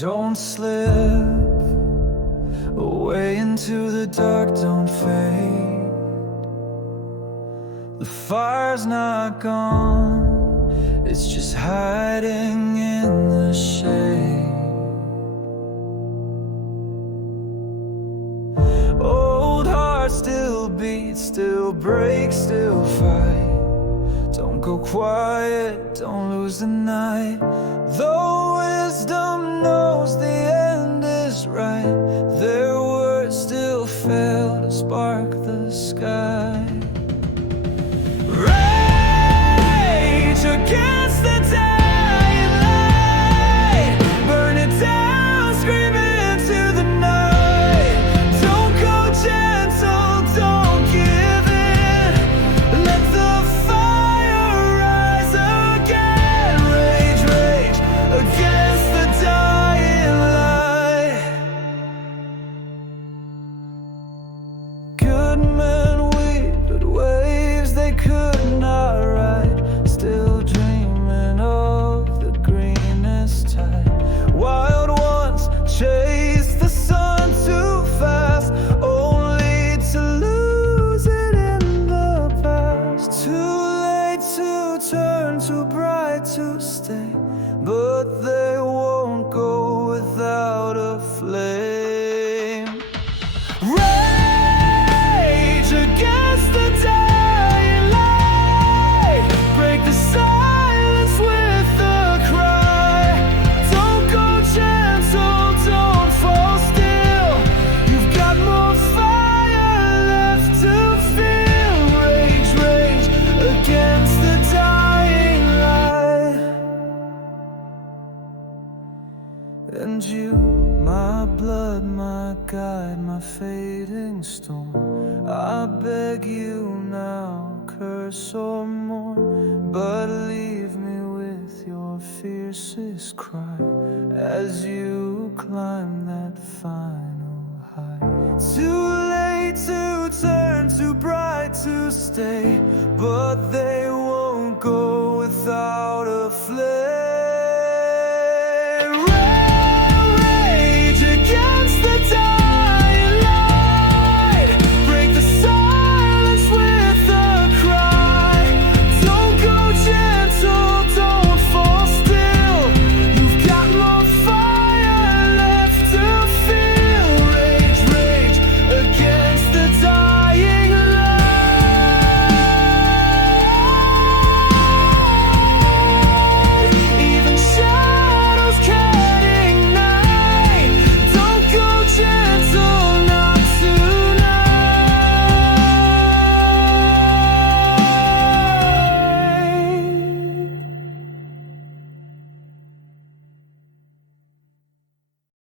Don't slip away into the dark, don't fade. The fire's not gone, it's just hiding in the shade. Old hearts still beat, still break, still fight. Don't go quiet, don't lose the night. Though wisdom knows the end is right, their words still fail to spark the sky. Rage against the dying light, burn it down, scream into the night. Don't go gentle, don't give in, let the fire rise again. Rage, rage against the dying light. Good men weep, but waves they could not ride. Still dreaming of the greenest tide. Wild ones chase the sun too fast, only to lose it in the past. Too late to turn, too bright to stay, but they won't go without a flame. Rage against the dying light, break the silence with a cry. Don't go gentle, don't fall still, you've got more fire left to feel. Rage, rage against the dying light. And you, my blood, my guide, my fading storm, I beg you now, curse or mourn, but leave me with your fiercest cry as you climb that final height. Too late to turn, too bright to stay, but they